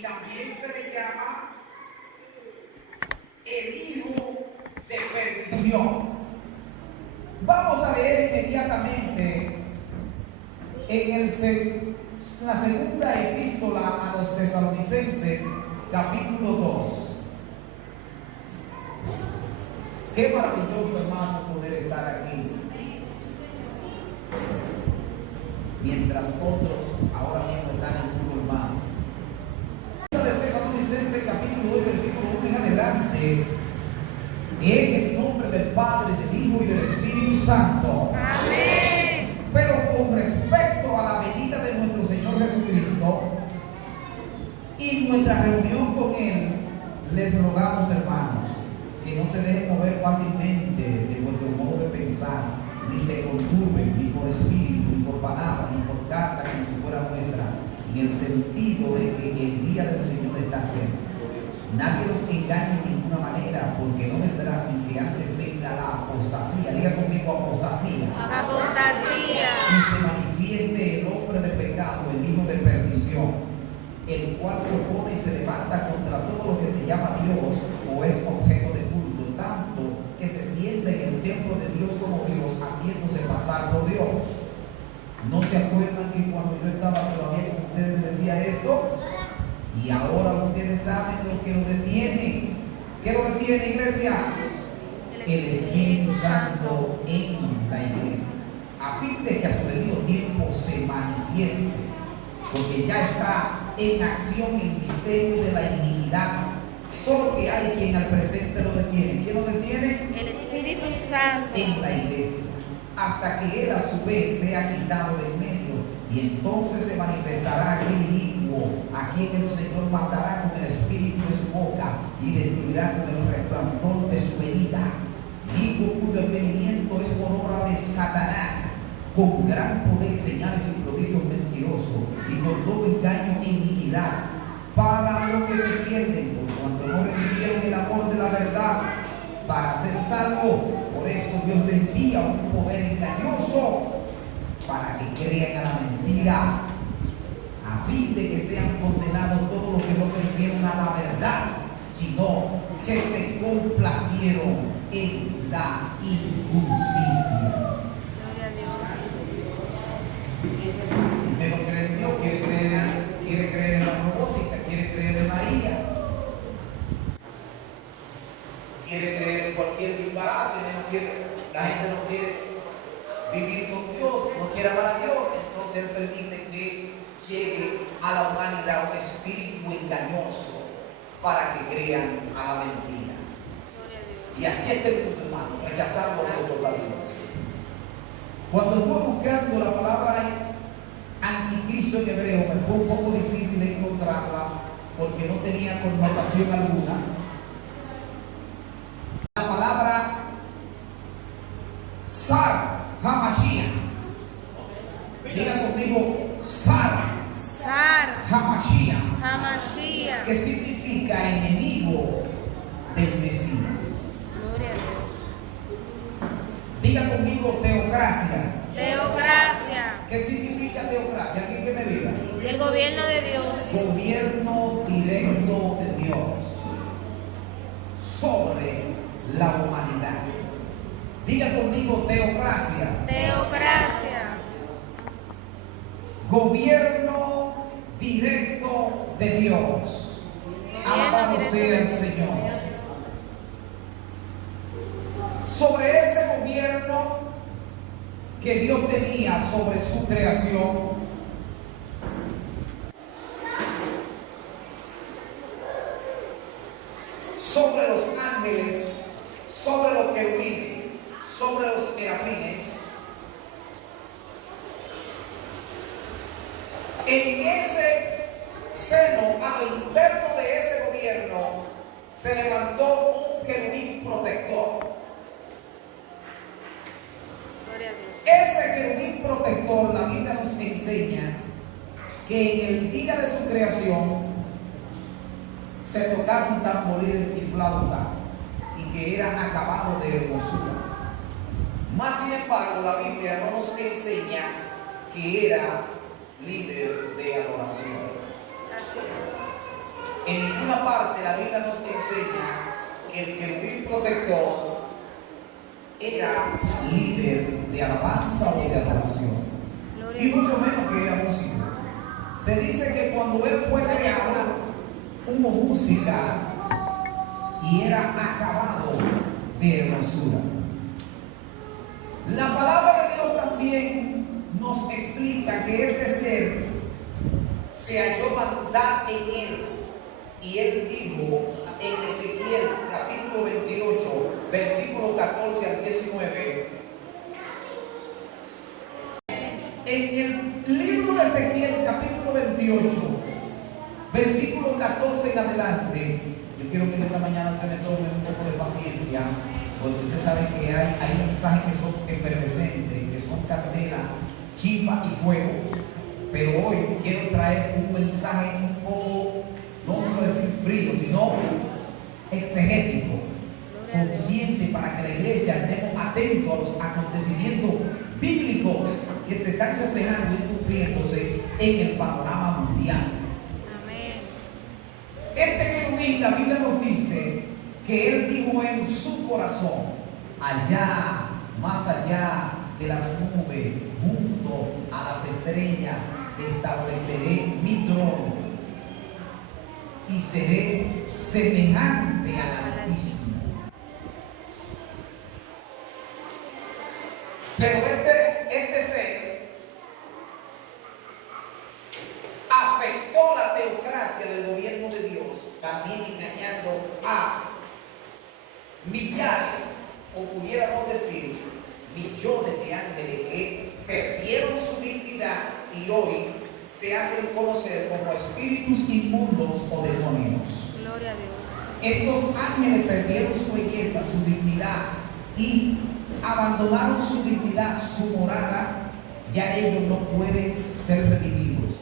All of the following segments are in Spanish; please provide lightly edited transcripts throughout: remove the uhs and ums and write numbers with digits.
y también se le llama el hijo de perdición. Vamos a leer inmediatamente en la segunda epístola a los Tesalonicenses, capítulo 2. Qué maravilloso, hermano, poder estar aquí, mientras otros ahora mismo están en un hermano. De Tesalonicenses, capítulo 2, versículo 1 en adelante, es el nombre del Padre, del Hijo y del Espíritu Santo. Amén. Pero con respecto a la venida de nuestro Señor Jesucristo y nuestra reunión con Él, les rogamos, hermanos, que no se dejen mover fácilmente de vuestro modo de pensar, ni se conturben, ni por espíritu, ni por palabra, ni por carta, como si fuera nuestra, en el sentido de que el día del Señor está cerca. Nadie los engañe de ninguna manera, porque no vendrá sin que antes venga la apostasía. Diga conmigo, apostasía. Apostasía. Y se manifieste el hombre de pecado, el hijo de perdición, el cual se opone y se levanta contra todo lo que se llama Dios o es objeto de culto, tanto que se siente en el templo de Dios como Dios, haciéndose pasar por Dios. ¿No se acuerdan que cuando yo estaba todavía con ustedes decía esto? Y ahora ustedes saben lo que lo detiene. ¿Qué lo detiene, iglesia? El Espíritu Santo en la iglesia, a fin de que a su debido tiempo se manifieste, porque ya está en acción el misterio de la iniquidad. Solo que hay quien al presente lo detiene. ¿Quién lo detiene? El Espíritu Santo En la iglesia, hasta que él a su vez sea quitado del medio, y entonces se manifestará aquel inicuo, a quien el Señor matará con el espíritu de su boca y destruirá con el resplandor de su venida. Inicuo cuyo advenimiento es por obra de Satanás, con gran poder y señales y prodigios mentirosos, y con todo engaño e iniquidad, para los que se pierden, por cuanto no recibieron el amor de la verdad para ser salvos. Por esto Dios le envía un poder engañoso para que crean a la mentira, a fin de que sean condenados todos los que no creyeron a la verdad, sino que se complacieron en la injusticia. Gloria a Dios. Usted no cree en Dios, quiere creer en la robótica, quiere creer en la IA, quiere creer en cualquier disparate, la gente no quiere vivir con Dios, no quiere amar a Dios. Entonces Él permite que llegue a la humanidad un espíritu engañoso para que crean a la mentira. Y así es el mundo, hermano, rechazando a Dios totalmente. Cuando estuve buscando la palabra anticristo en hebreo, me fue un poco difícil encontrarla porque no tenía connotación alguna. La palabra Sar Hamashiach. Diga conmigo, Sar Hamashiach. Hamashiach. Que significa enemigo del Mesías. Gloria a Dios. Diga conmigo, teocracia. Teocracia. ¿Qué significa teocracia? ¿Alguien que me diga? El gobierno de Dios. Gobierno directo de Dios sobre la humanidad. Diga conmigo, teocracia. Teocracia. Gobierno directo de Dios. Alabado sea el Señor. Sobre ese gobierno que Dios tenía sobre su creación, sobre los ángeles, sobre los querubines, sobre los serafines. En ese seno, a lo interno de ese gobierno, se levantó un querubín protector. Gloria a Dios. Ese querubín protector, la Biblia nos enseña que en el día de su creación se tocaron tambores y flautas y que era acabado de hermosura. Más sin embargo, la Biblia no nos enseña que era líder de adoración. Así es. En ninguna parte la Biblia nos enseña que el querubín protector era líder de alabanza o de adoración, y mucho menos que era músico. Se dice que cuando él fue creado, hubo música y era acabado de hermosura. La palabra de Dios también nos explica que este ser se halló maldad en él, y él dijo en Ezequiel capítulo 28, versículo 14 al 19. En el libro de Ezequiel capítulo 28, versículo 14 en adelante, yo quiero que en esta mañana usted me tome un poco de paciencia, porque usted sabe que hay mensajes que son efervescentes, que son candela, chispa y fuego. Pero hoy quiero traer un mensaje un poco, no vamos a decir frío, sino exegético, consciente, para que la iglesia estemos atentos a los acontecimientos bíblicos que se están reflejando y cumpliéndose en el panorama mundial. Amén. Este querubín, la Biblia nos dice que él dijo en su corazón: allá, más allá de las nubes, junto a las estrellas, estableceré mi trono y seré semejante al Altísimo. Pero este ser afectó la teocracia del gobierno de Dios, también engañando a millares, o pudiéramos decir millones de ángeles que perdieron su dignidad y hoy se hacen conocer como espíritus inmundos o demonios. Gloria a Dios. Estos ángeles perdieron su belleza, su dignidad, y abandonaron su dignidad, su morada. Ya ellos no pueden ser redimidos,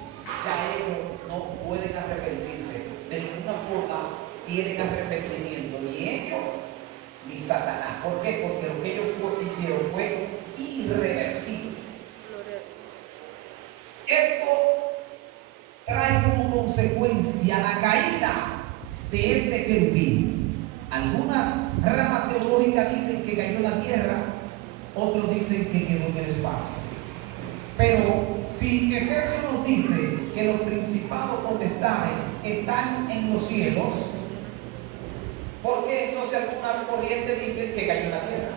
ya ellos no pueden arrepentirse, de ninguna forma tienen arrepentimiento, ni ellos ni Satanás. ¿Por qué? Porque lo que ellos hicieron fue irreversible. Gloria a Dios. Esto trae como consecuencia la caída de este querubín. Algunas ramas teológicas dicen que cayó en la tierra, otros dicen que quedó en el espacio. Pero si Efesios nos dice que los principados potestades están en los cielos, ¿por qué entonces algunas corrientes dicen que cayó en la tierra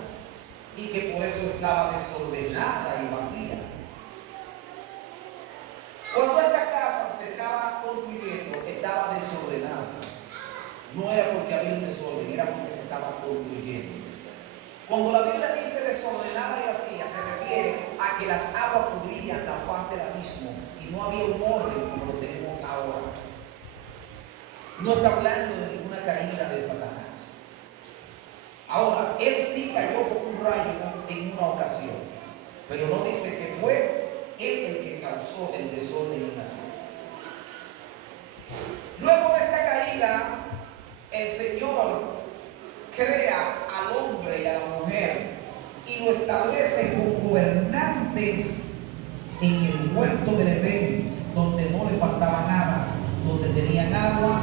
y que por eso estaba desordenada y vacía? Cuando esta casa se estaba construyendo, estaba desordenada. No era porque había un desorden, era porque se estaba construyendo. Cuando la Biblia dice desordenada y vacía, se refiere a que las aguas cubrían la faz del abismo y no había un orden como lo tenemos ahora. No está hablando de ninguna caída de Satanás. Ahora, él sí cayó con un rayo en una ocasión, pero no dice que fue él el que causó el desorden en la tierra. Luego de esta caída, el Señor crea al hombre y a la mujer y lo establece como gobernantes en el huerto del Edén, donde no le faltaba nada, donde tenían agua,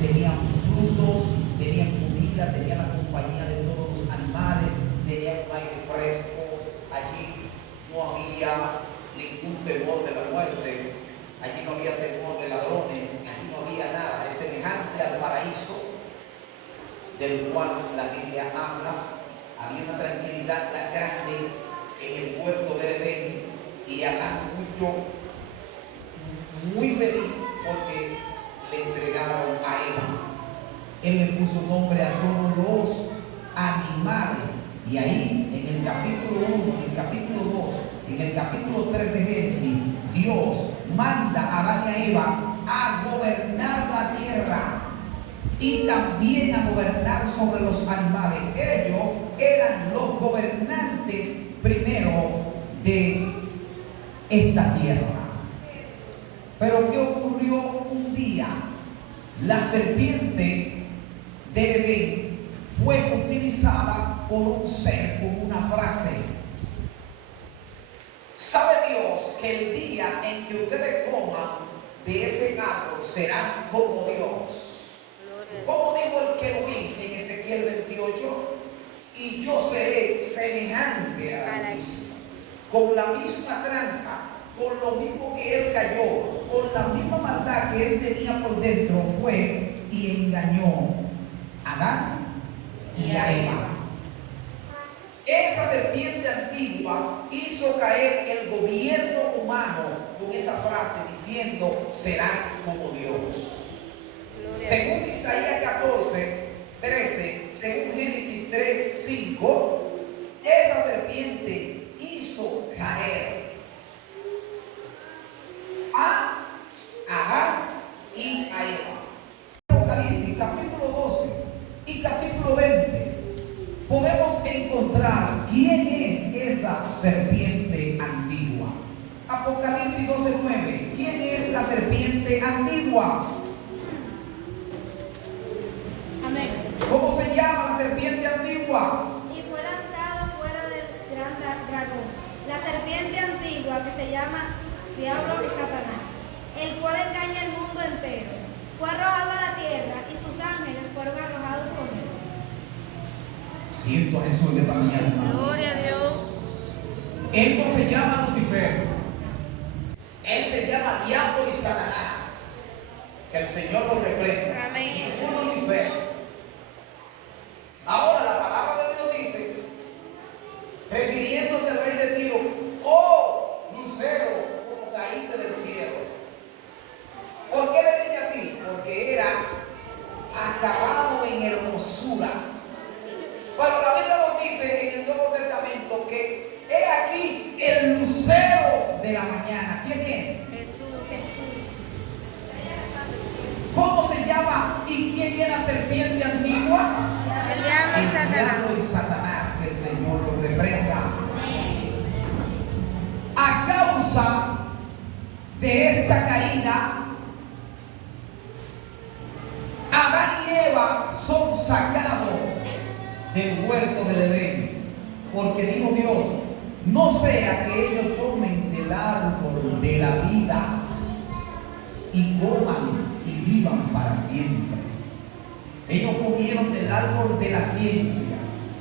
tenían frutos, tenían comida, tenían la compañía de todos los animales, tenían un aire fresco. Allí no había ningún temor de la muerte, allí no había temor de ladrones, allí no había nada. Es semejante al paraíso del cual la Biblia habla. Había una tranquilidad tan grande en el huerto del Edén, y Adán muy feliz porque le entregaron a Eva. Él le puso nombre a todos los animales, y ahí en el capítulo 1, en el capítulo 2, en el capítulo 3 de Génesis, Dios manda a Adán y a Eva a gobernar la tierra y también a gobernar sobre los animales. Ellos eran los gobernantes primero de esta tierra. Pero ¿qué ocurrió un día? La serpiente de Edén fue utilizada por un ser con una frase. ¿Sabe Dios que el día en que ustedes coman de ese árbol serán como Dios? Como dijo el querubín en Ezequiel 28, y yo seré semejante a la Altísimo, con la misma trampa, con lo mismo que él cayó, con la misma maldad que él tenía por dentro, fue y engañó a Adán y a Eva. Esa serpiente antigua hizo caer el gobierno humano con esa frase diciendo, será como Dios. Según Isaías 14, 13, según Génesis 3, 5, esa serpiente hizo caer a Adán y a Eva. Apocalipsis capítulo 12 y capítulo 20 podemos encontrar quién es esa serpiente antigua. Apocalipsis 12:9. ¿Quién es la serpiente antigua? Amén. ¿Cómo se llama la serpiente antigua? Y fue lanzado fuera del gran dragón, la serpiente antigua que se llama Diablo y Satanás, el cual engaña al mundo entero. Fue arrojado a la tierra y sus ángeles fueron arrojados con él. Siento a Jesús en esta mañana, hermano. Gloria a Dios. Él no se llama Lucifer. Él se llama Diablo y Satanás. Que el Señor lo reprenda. Amén. Ningún Lucifer. Ahora la palabra de Dios dice, refiriéndose al rey de Tiro, oh Lucero, como caíste del cielo. ¿Por qué le dice así? Porque era acabado en hermosura. Pero la Biblia nos dice en el Nuevo Testamento que he aquí el lucero de la mañana. ¿Quién es? Jesús. ¿Cómo se llama y quién es la serpiente antigua? El diablo y El Satanás. diablo y Satanás, que el Señor lo reprenda. A causa de esta caída, Adán y Eva son sacados del huerto del Edén, porque dijo Dios, no sea que ellos tomen del árbol de la vida y coman y vivan para siempre. Ellos comieron del árbol de la ciencia,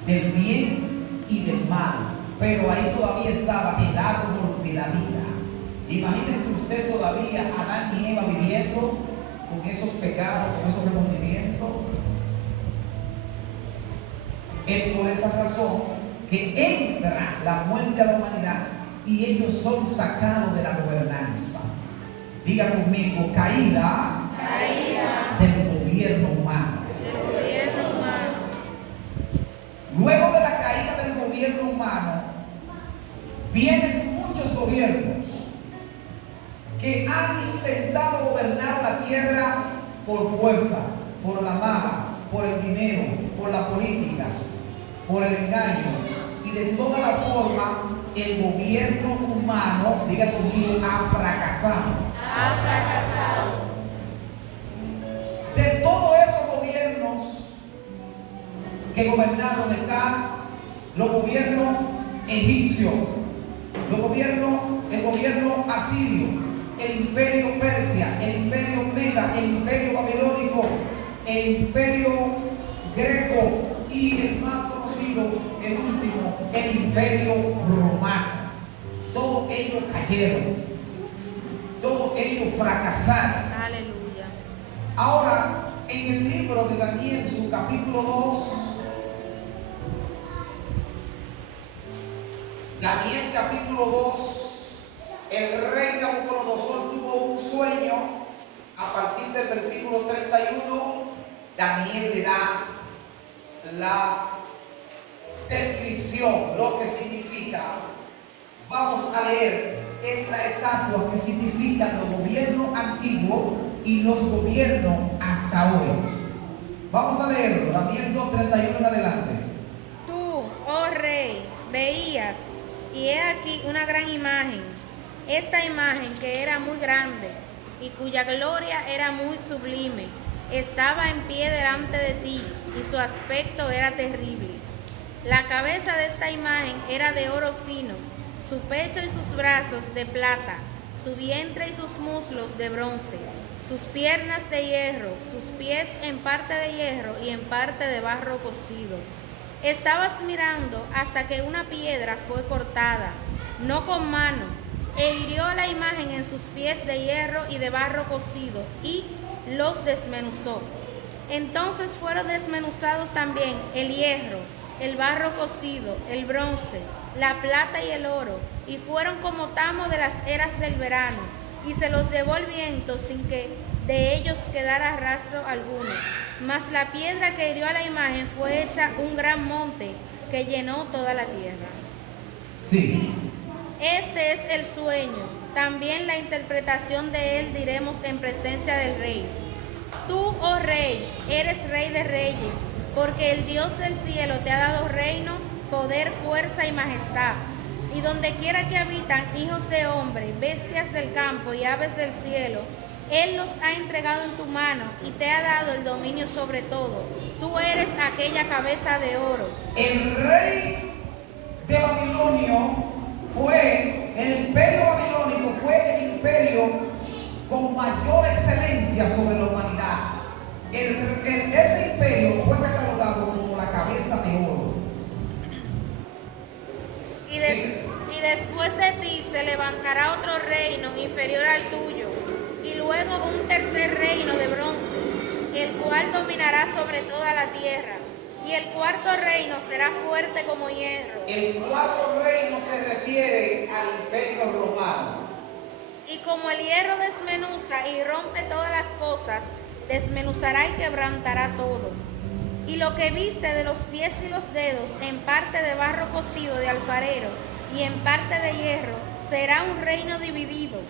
del bien y del mal, pero ahí todavía estaba el árbol de la vida. Imagínense usted todavía Adán y Eva viviendo con esos pecados, con esos remordimientos. Es por esa razón que entra la muerte a la humanidad y ellos son sacados de la gobernanza. Diga conmigo, caída del gobierno humano. Del gobierno humano. Luego de la caída del gobierno humano, vienen muchos gobiernos que han intentado gobernar la tierra por fuerza, por la mala, por el dinero, por la política, por el engaño y de toda la forma el gobierno humano, diga conmigo, ha fracasado. Ha fracasado. De todos esos gobiernos que gobernaron están los gobiernos egipcios, el gobierno asirio, el imperio persia, el imperio meda, el imperio babilónico, el imperio greco y el más conocido, el último, el imperio romano. Todos ellos cayeron, todos ellos fracasaron. Aleluya. Ahora, en el libro de Daniel, su capítulo 2, Daniel capítulo 2, el rey Nabucodonosor tuvo un sueño. A partir del versículo 31, Daniel le da la descripción, lo que significa. Vamos a leer esta estatua que significan los gobiernos antiguos y los gobiernos hasta hoy. Vamos a leerlo, Daniel 2:31 en adelante. Tú, oh rey, veías, y he aquí una gran imagen. Esta imagen que era muy grande y cuya gloria era muy sublime, estaba en pie delante de ti y su aspecto era terrible. La cabeza de esta imagen era de oro fino, su pecho y sus brazos de plata, su vientre y sus muslos de bronce, sus piernas de hierro, sus pies en parte de hierro y en parte de barro cocido. Estabas mirando hasta que una piedra fue cortada, no con mano, e hirió a la imagen en sus pies de hierro y de barro cocido, y los desmenuzó. Entonces fueron desmenuzados también el hierro, el barro cocido, el bronce, la plata y el oro, y fueron como tamo de las eras del verano, y se los llevó el viento sin que de ellos quedara rastro alguno. Mas la piedra que hirió a la imagen fue hecha un gran monte que llenó toda la tierra. Sí. Este es el sueño, también la interpretación de él diremos en presencia del rey. Tú, oh rey, eres rey de reyes, porque el Dios del cielo te ha dado reino, poder, fuerza y majestad. Y donde quiera que habitan hijos de hombre, bestias del campo y aves del cielo, Él los ha entregado en tu mano y te ha dado el dominio sobre todo. Tú eres aquella cabeza de oro. El rey de Babilonia el imperio babilónico fue el imperio con mayor excelencia sobre la humanidad. Este imperio fue catalogado como la cabeza de oro. Y después de ti se levantará otro reino inferior al tuyo, y luego un tercer reino de bronce, el cual dominará sobre toda la tierra. Y el cuarto reino será fuerte como hierro. El cuarto reino se refiere al imperio romano. Y como el hierro desmenuza y rompe todas las cosas, desmenuzará y quebrantará todo. Y lo que viste de los pies y los dedos, en parte de barro cocido de alfarero y en parte de hierro, será un reino dividido.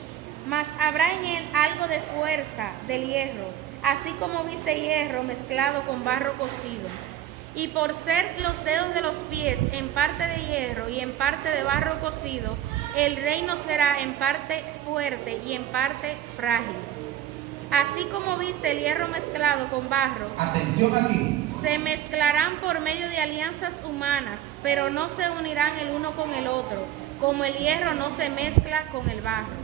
Mas habrá en él algo de fuerza del hierro, así como viste hierro mezclado con barro cocido. Y por ser los dedos de los pies en parte de hierro y en parte de barro cocido, el reino será en parte fuerte y en parte frágil. Así como viste el hierro mezclado con barro, atención aquí, se mezclarán por medio de alianzas humanas, pero no se unirán el uno con el otro, como el hierro no se mezcla con el barro.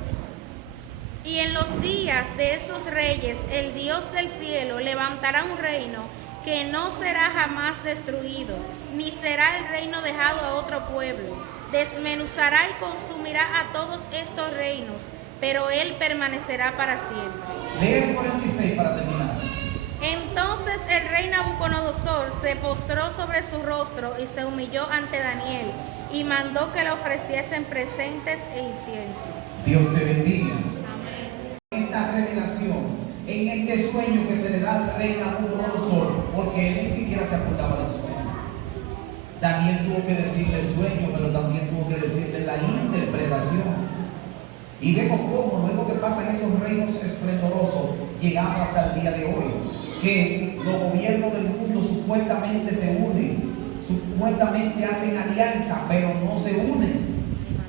Y en los días de estos reyes, el Dios del cielo levantará un reino que no será jamás destruido, ni será el reino dejado a otro pueblo. Desmenuzará y consumirá a todos estos reinos, pero él permanecerá para siempre. Lee el 46 para terminar. Entonces el rey Nabucodonosor se postró sobre su rostro y se humilló ante Daniel, y mandó que le ofreciesen presentes e incienso. Dios te bendiga. Amén. Esta revelación, en este sueño que se le da al rey Nabucodonosor, porque él ni siquiera se acordaba del sueño. Daniel tuvo que decirle el sueño, pero también tuvo que decirle la interpretación. Y vemos cómo luego que pasan esos reinos esplendorosos, llegamos hasta el día de hoy, que los gobiernos del mundo supuestamente se unen, supuestamente hacen alianza, pero no se unen.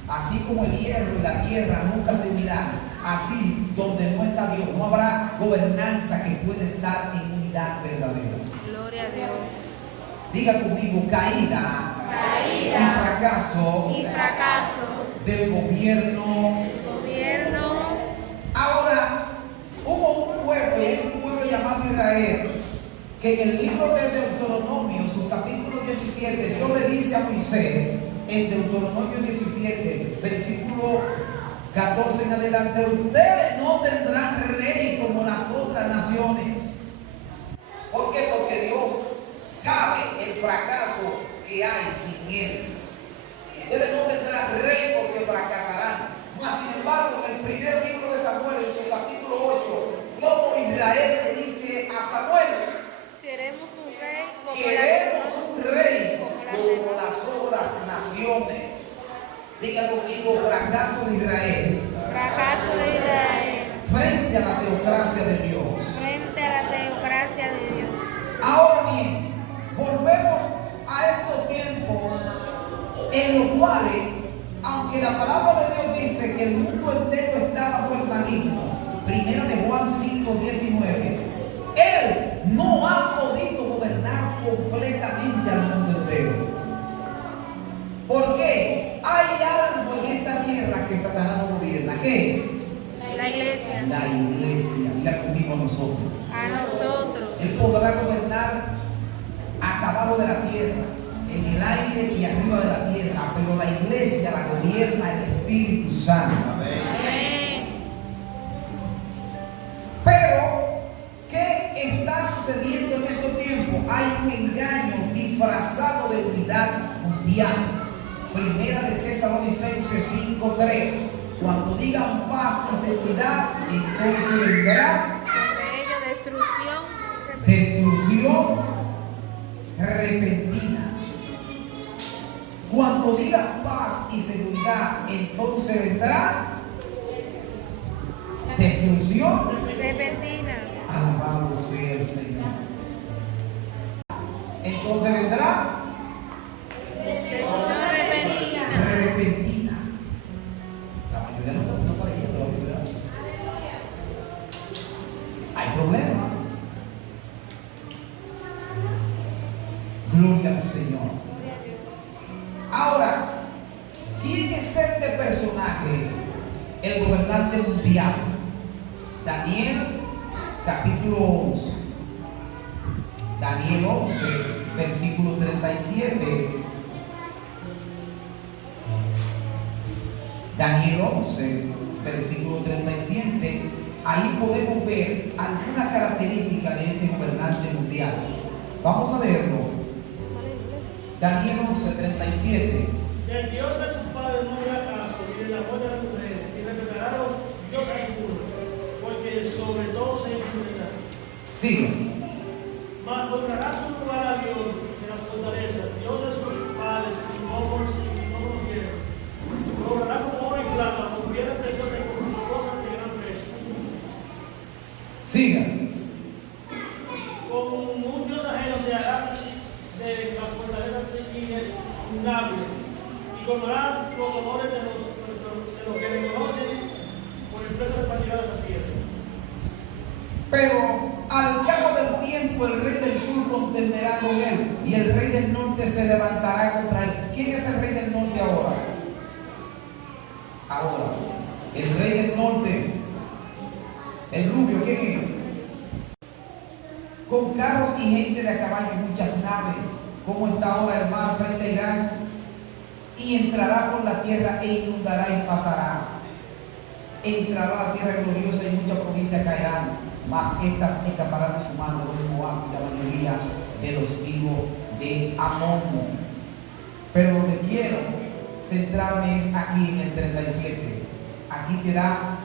Así como el hierro y la tierra nunca se unirán, así donde no está Dios, no habrá gobernanza que pueda estar en unidad verdadera. Gloria a Dios. Diga conmigo, caída y fracaso del gobierno. Ahora, hubo un pueblo, y hay un pueblo llamado Israel, que en el libro de Deuteronomio, su capítulo 17, Dios le dice a Moisés, en Deuteronomio 17, versículo 14 en adelante: ustedes no tendrán rey como las otras naciones. ¿Por qué? Porque Dios sabe el fracaso que hay sin él. Ustedes no tendrán rey porque fracasarán. Mas, sin embargo, en el primer libro de Samuel, en su capítulo 8, como Israel le dice a Samuel: queremos un rey como las otras naciones. Diga conmigo, fracaso de Israel. Fracaso de Israel. Frente a la teocracia de Dios. Frente a la teocracia de Dios. Ahora bien, volvemos a estos tiempos en los cuales, aunque la palabra de Dios dice que el mundo entero está bajo el maligno, 1 Juan 5:19, Él no ha podido gobernar completamente al mundo entero. ¿Por qué? Hay algo en esta tierra que Satanás no gobierna. ¿Qué es? La iglesia. La iglesia. Diga conmigo, nosotros. a nosotros. Él podrá gobernar hasta abajo de la tierra, en el aire y arriba de la tierra, pero la iglesia la gobierna el Espíritu Santo. Amén. Pero, ¿qué está sucediendo en estos tiempos? Hay un engaño disfrazado de unidad mundial. Primera de Tesalonicenses 5:3. Cuando digan paz y seguridad, entonces vendrá Sobre ello destrucción. destrucción repentina. Cuando digan paz y seguridad, entonces vendrá destrucción. Repentina. Alabado sea el Señor. Entonces vendrá Destrucción repentina. repentina. La mayoría no está leyendo la Biblia. Hay problema. Gloria al Señor. Ahora, ¿quién es este personaje? El gobernante mundial. Daniel, capítulo 11. Daniel 11, versículo 37. Daniel 11, versículo 37. Ahí podemos ver alguna característica de este gobernante mundial. Vamos a leerlo. Daniel 11, 37. Del Dios de sus padres no hará caso, y del amor de la mujer, y respetará a los dioses impuros, porque sobre todo se impurará. Sigue. Mas mostrará su lugar a Dios de las fortalezas, Dios de sus padres, y no conocieron. Logrará como oro y plata, con bienes preciosos y con cosas de gran precio. Siga. Con un Dios ajeno se hará de las fortalezas inexpugnables, y conocerá los honores de los que le conocen por el precio de partida de esa tierra. Pero al cabo del tiempo el rey del sur contenderá con él y el rey del norte se levantará contra él. ¿Quién es el rey del norte ahora? Ahora, el rey del norte, el rubio, ¿quién es? Con carros y gente de a caballo y muchas naves, como está ahora el mar frente a Irán, y entrará por la tierra e inundará y pasará. Entrará a la tierra gloriosa y muchas provincias caerán, mas estas escaparán de su mano, de Moab y la mayoría de los hijos de Amón. Pero donde quiero centrarme es aquí en el 37. Aquí te da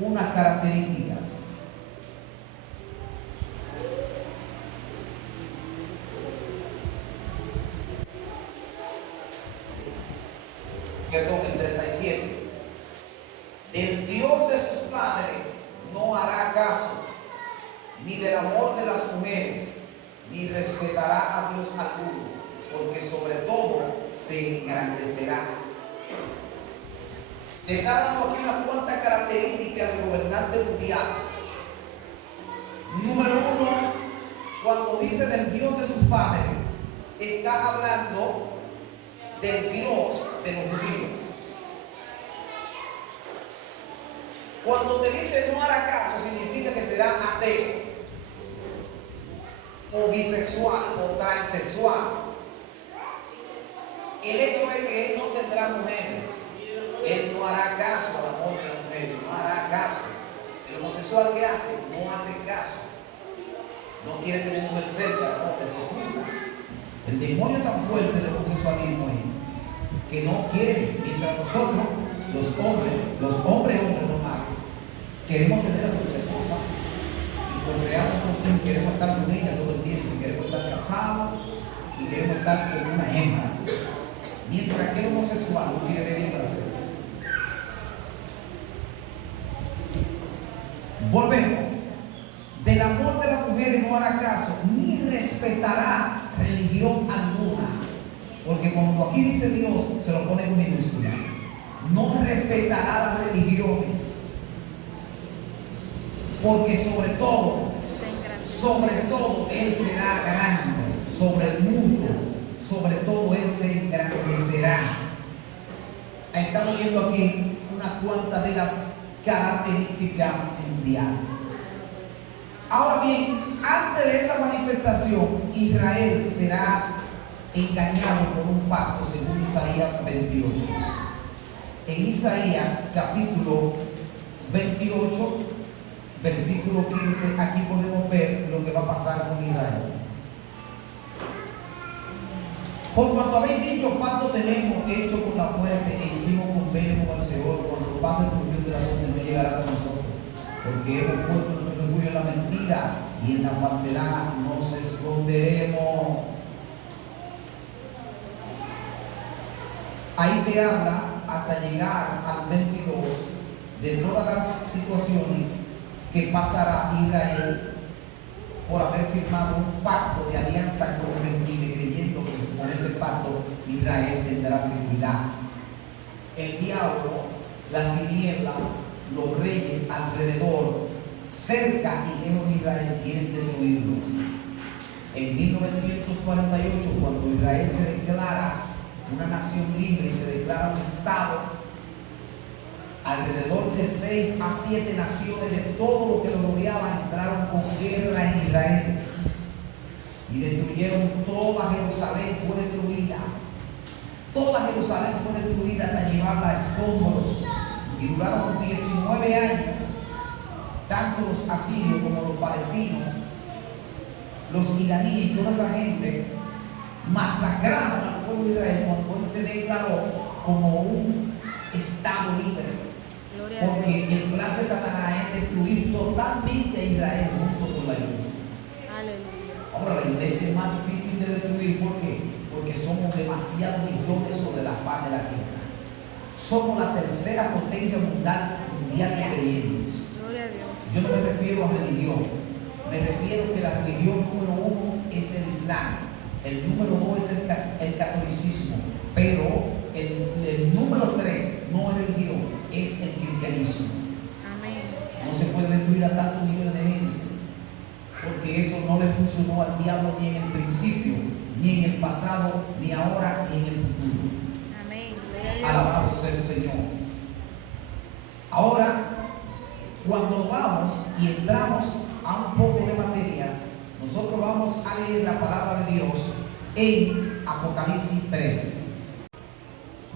unas características. Perdón, el 37. El Dios de sus padres no hará caso, ni del amor de las mujeres, ni respetará a Dios alguno, porque sobre todo se engrandecerá. Te está dando aquí unas cuantas características del gobernante mundial. Número uno, cuando dice del Dios de sus padres, está hablando del Dios de los judíos. Cuando te dice no hará caso, significa que será ateo, o bisexual, o transexual. El hecho es que él no tendrá mujeres. Él no hará caso al amor de la mujer, no hará caso. El homosexual, ¿qué hace? No hace caso. No quiere tener mujer cerca, no, te preocupa. El demonio tan fuerte del homosexualismo es que no quiere, mientras nosotros, los hombres normales, queremos tener a nuestra esposa y procreamos con nosotros, queremos estar con ella todo el tiempo, queremos estar casados y queremos estar con una hembra. Mientras que el homosexual no quiere ver hembra cerca. Volvemos. Del amor de las mujeres no hará caso, ni respetará religión alguna. Porque cuando aquí dice Dios, se lo pone en minúscula. No respetará las religiones. Porque sobre todo, Él será grande. Sobre el mundo, sobre todo Él se engrandecerá. Estamos viendo aquí unas cuantas de las características mundiales. Ahora bien, antes de esa manifestación, Israel será engañado por un pacto, según Isaías 28. En Isaías capítulo 28, versículo 15, aquí podemos ver lo que va a pasar con Israel. Por cuanto habéis dicho, pacto tenemos hecho con la muerte e hicimos convenio con el Señor, cuando pase el turbión de la suerte no llegará con nosotros, porque hemos puesto nuestro refugio en la mentira y en la falsedad nos esconderemos. Ahí te habla hasta llegar al 22 de todas las situaciones que pasará Israel por haber firmado un pacto de alianza con los gentiles, creyendo que con ese pacto Israel tendrá seguridad. El diablo, las tinieblas, los reyes alrededor, cerca y lejos de Israel, quieren destruirlo. En 1948, cuando Israel se declara una nación libre y se declara un Estado, alrededor de 6 a 7 naciones de todo lo que lo rodeaba entraron con guerra en Israel y destruyeron toda Jerusalén, fue destruida. Toda Jerusalén fue destruida hasta llevarla a escombros y duraron 19 años, tanto los asirios como los palestinos, los iraníes y toda esa gente masacraron al pueblo de Israel cuando él se declaró como un Estado libre. Porque el plan de Satanás es destruir totalmente a Israel junto con la iglesia. Aleluya. Ahora, la iglesia es más difícil de destruir. ¿Por qué? Porque somos demasiados millones sobre la faz de la tierra. Somos la tercera potencia mundial de creyentes. Gloria a Dios. Yo no me refiero a religión. Me refiero que la religión número 1 es el Islam. El número 2 es el catolicismo. Pero el número 3 no es religión, es el cristianismo. Amén. No se puede destruir a tantos millones de gente, porque eso no le funcionó al diablo ni en el principio, ni en el pasado, ni ahora, ni en el futuro. Amén. Gloria a Dios. Alabado sea el Señor. Ahora, cuando vamos y entramos a un poco de materia, nosotros vamos a leer la palabra de Dios en Apocalipsis 13.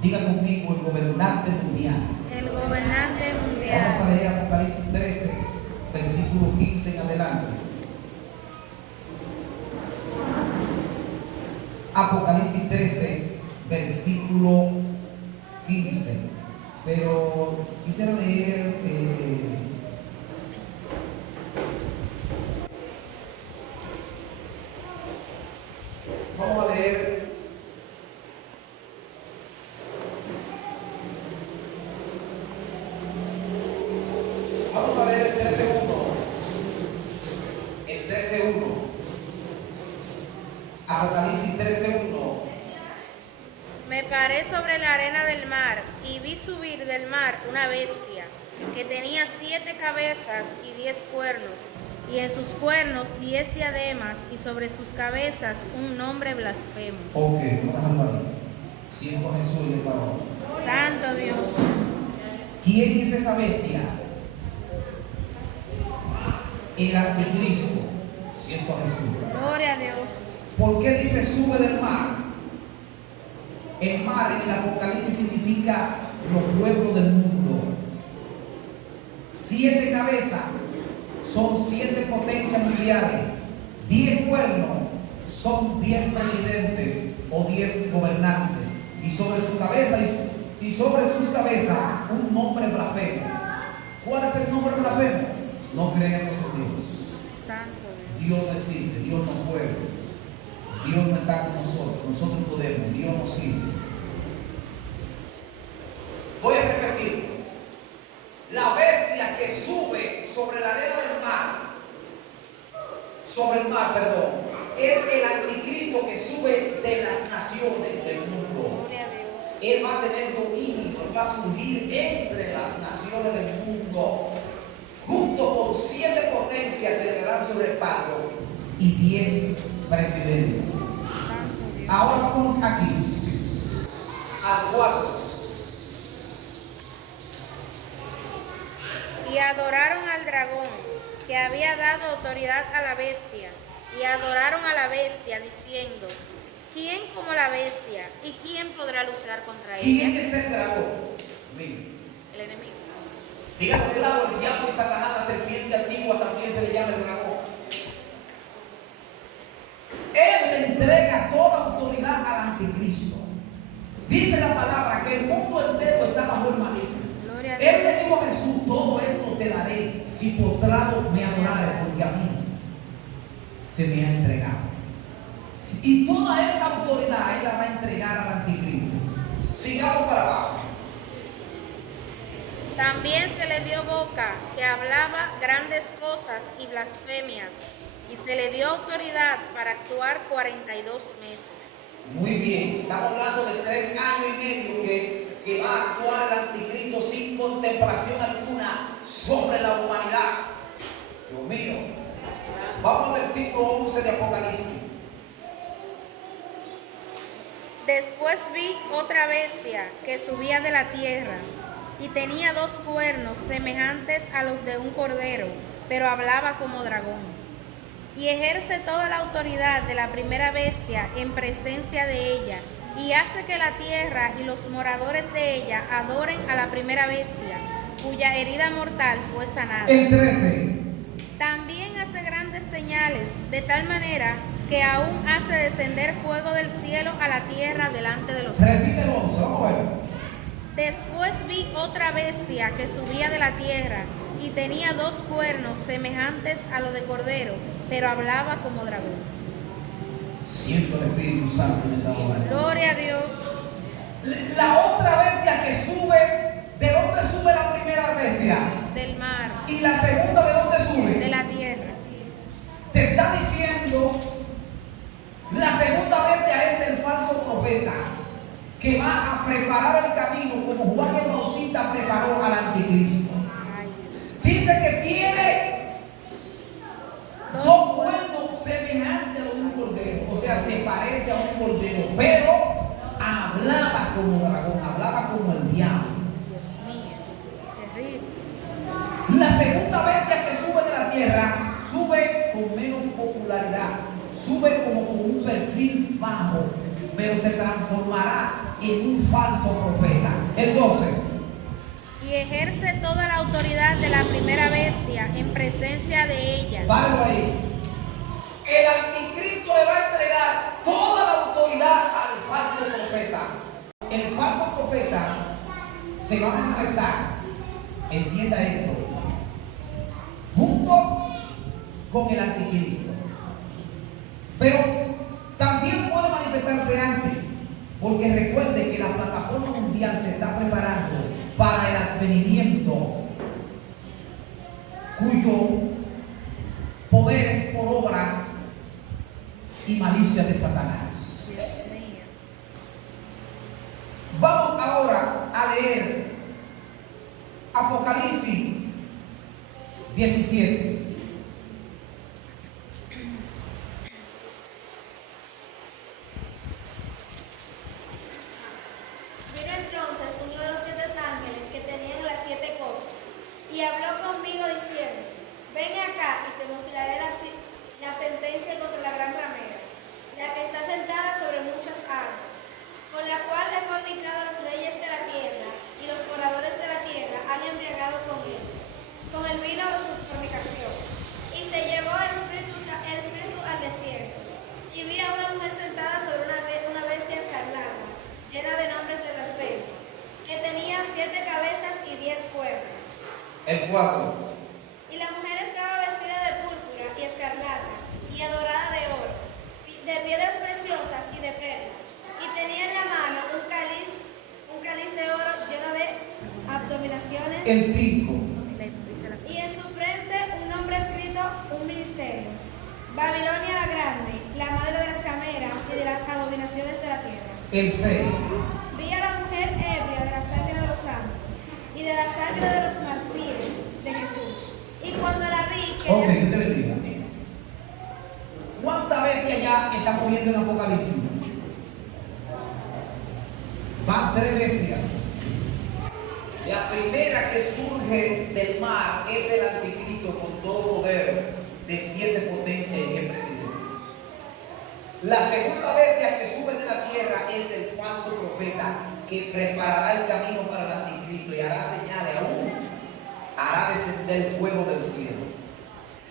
Diga conmigo, el gobernante mundial. El gobernante Vamos a mundial. leer Apocalipsis 13, versículo 15 en adelante. Apocalipsis 13, versículo 15. Pero quisiera leer vamos a leer el 13.1. El 13.1. Apocalipsis 13.1. Me paré sobre la arena del mar y vi subir del mar una bestia que tenía 7 cabezas y 10 cuernos, y en sus cuernos 10 diademas, y sobre sus cabezas un nombre blasfemo. Ok, vamos a dejarlo ahí. Siendo Jesús y el varón. Santo Dios. ¿Quién es esa bestia? El anticristo, siendo Jesús. Gloria a Dios. ¿Por qué dice sube del mar? El mar en el Apocalipsis significa los pueblos del mundo. 7 cabezas son 7 potencias mundiales. 10 cuernos son 10 presidentes o 10 gobernantes. Y sobre su cabeza y sobre sus cabezas un nombre blasfemo. ¿Cuál es el nombre blasfemo? No creemos en Dios. Santo Dios. Dios no existe, Dios no puede. Dios no está con nosotros, nosotros podemos, Dios no sirve. Voy a repetir. La bestia que sube sobre la arena del mar, es el anticristo que sube de las naciones del mundo. Gloria a Dios. Él va a tener dominio, él va a surgir entre las naciones del mundo, junto con 7 potencias que le darán sobre el palo y 10 presidentes. Santo Dios. Ahora vamos aquí al 4. Y adoraron al dragón, que había dado autoridad a la bestia, y adoraron a la bestia, diciendo: ¿quién como la bestia? ¿Y quién podrá luchar contra ¿Quién ella? es el dragón? Mire, El enemigo. dígalo claro, el diablo y Satanás, la serpiente antigua, también se le llama el dragón. Él le entrega toda autoridad al anticristo. Dice la palabra que el mundo entero está bajo el maligno. Gloria a Él Dios. le dijo a Jesús: todo esto te daré si postrado me adorares, porque a mí se me ha entregado. Y toda esa autoridad Él la va a entregar al anticristo. Sigamos para abajo. También se le dio boca, que hablaba grandes cosas y blasfemias, y se le dio autoridad para actuar 42 meses. Muy bien, estamos hablando de 3 años y medio que va a actuar el anticristo sin contemplación alguna sobre la humanidad. Dios mío. Vamos al versículo 11 de Apocalipsis. Después vi otra bestia que subía de la tierra, y tenía 2 cuernos semejantes a los de un cordero, pero hablaba como dragón. Y ejerce toda la autoridad de la primera bestia en presencia de ella, y hace que la tierra y los moradores de ella adoren a la primera bestia, cuya herida mortal fue sanada. El 13. También hace grandes señales, de tal manera que aún hace descender fuego del cielo a la tierra delante de los hombres. Repite el 11, vamos a ver. Después vi otra bestia que subía de la tierra, y tenía 2 cuernos semejantes a los de cordero, pero hablaba como dragón. Siento el Espíritu Santo en esta hora. Gloria a Dios. La otra bestia que sube, ¿de dónde sube la primera bestia? Del mar, Y la segunda, ¿de dónde sube? de la tierra. Te está diciendo, la segunda bestia es el falso profeta que va a preparar el camino como Juan el Bautista preparó al anticristo. Ay, Dios. Dice que tiene 2 cuernos semejantes a los de un cordero, o sea, se parece a un cordero, pero hablaba como dragón, hablaba como el diablo. Dios mío, terrible. La segunda bestia que sube de la tierra sube con menos popularidad, sube como con un perfil bajo, pero se transformará en un falso profeta. El 12. Y ejerce toda la autoridad de la primera bestia en presencia de ella. Páralo ahí. El anticristo le va a entregar toda la autoridad al falso profeta. El falso profeta se va a manifestar, entienda esto, junto con el anticristo. Pero también puede manifestarse antes, porque recuerde que la plataforma mundial se está preparando para el advenimiento cuyo poder es por obra y malicia de Satanás. Dios mío. Vamos ahora a leer Apocalipsis 17. Vino entonces uno de los 7 ángeles que tenían las 7 copas, y habló conmigo diciendo: ven acá y te mostraré la sentencia contra la gran ramera, la que está sentada sobre muchas aguas, con la cual he fornicado a los reyes de la tierra, y los moradores de la tierra han embriagado con él, con el vino de su fornicación. Y se llevó el espíritu al desierto, y vi a una mujer sentada sobre una bestia escarlata, llena de nombres de blasfemia, que tenía 7 cabezas y 10 cuernos. El 4. Y la mujer estaba vestida de púrpura y escarlata, y adorada de oro, de piedras preciosas y de perlas, y tenía en la mano un cáliz de oro lleno de abominaciones, El 5. y en su frente un nombre escrito, un ministerio: Babilonia la Grande, la madre de las rameras y de las abominaciones de la tierra. El 6. Vi a la mujer ebria de la sangre de los santos y de la sangre de los mártires de Jesús. Y cuando la vi, que Ok, Dios te bendiga. ¿Cuántas bestias ya estamos viendo en Apocalipsis? Van 3 bestias. La primera que surge del mar es el anticristo con todo poder poder de 7 potencias y 10 presidentes. La segunda bestia que sube de la tierra es el falso profeta que preparará el camino para el anticristo y hará señales aún, hará descender el fuego del cielo.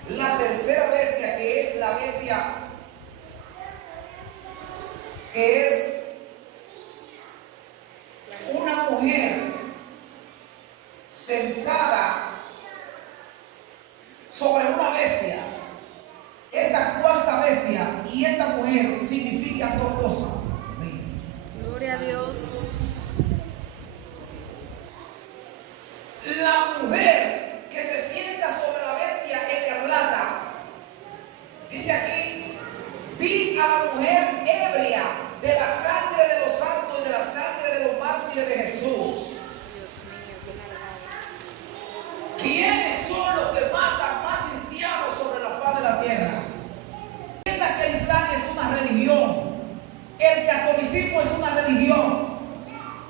La tercera bestia, que es la bestia que es una mujer sentada sobre una bestia. Esta cuarta bestia y esta mujer significan dos cosas. Gloria a Dios. La mujer que se sienta sobre la bestia escarlata, dice aquí, vi a la mujer ebria de la sangre de los santos y de la sangre de los mártires de Jesús. Dios mío, qué maldad. ¿Quiénes son los que matan más cristianos sobre la faz de la tierra? Entienda que el Islam es una religión, el catolicismo es una religión,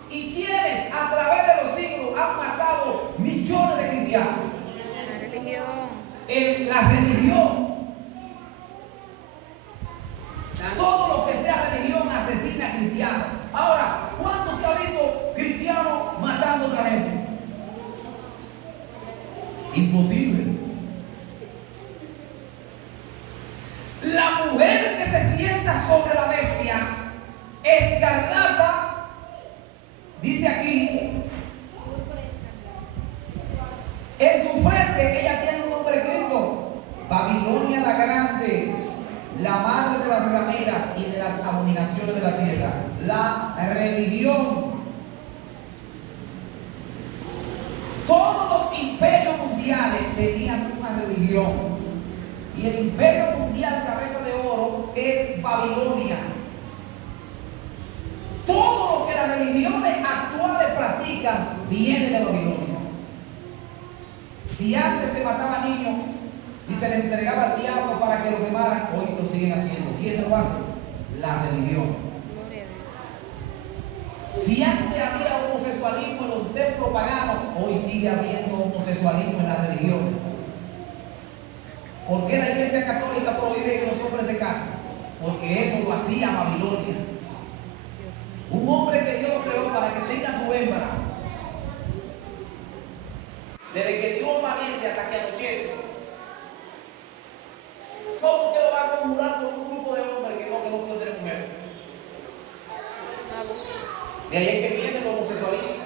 y quienes a través de los siglos han matado millones de cristianos. La religión. La religión, todo lo que sea religión asesina a cristianos. Ahora, ¿cuánto te ha visto cristianos matando a otra gente? Imposible. La mujer que se sienta sobre la bestia escarlata, dice aquí, en su frente ella tiene un nombre escrito: Babilonia la Grande, la madre de las rameras y de las abominaciones de la tierra. La religión. Todos los imperios mundiales tenían una religión. Y el imperio mundial cabeza de oro es Babilonia. Todo lo que las religiones actuales practican viene de Babilonia. Si antes se mataba niños y se le entregaba al diablo para que lo quemaran, hoy lo siguen haciendo. ¿Quién lo hace? La religión. Gloria a Dios. Si antes había homosexualismo en los templos paganos, hoy sigue habiendo homosexualismo en la religión. ¿Por qué la Iglesia Católica prohíbe que los hombres se casen? Porque eso lo hacía Babilonia. Dios mío. Un hombre que Dios lo creó para que tenga su hembra. Desde que Dios amanece hasta que anochece. ¿Cómo que lo va a conjurar con un grupo de hombres que no pueden tener mujer? Abuso. De ahí es que viene el homosexualismo,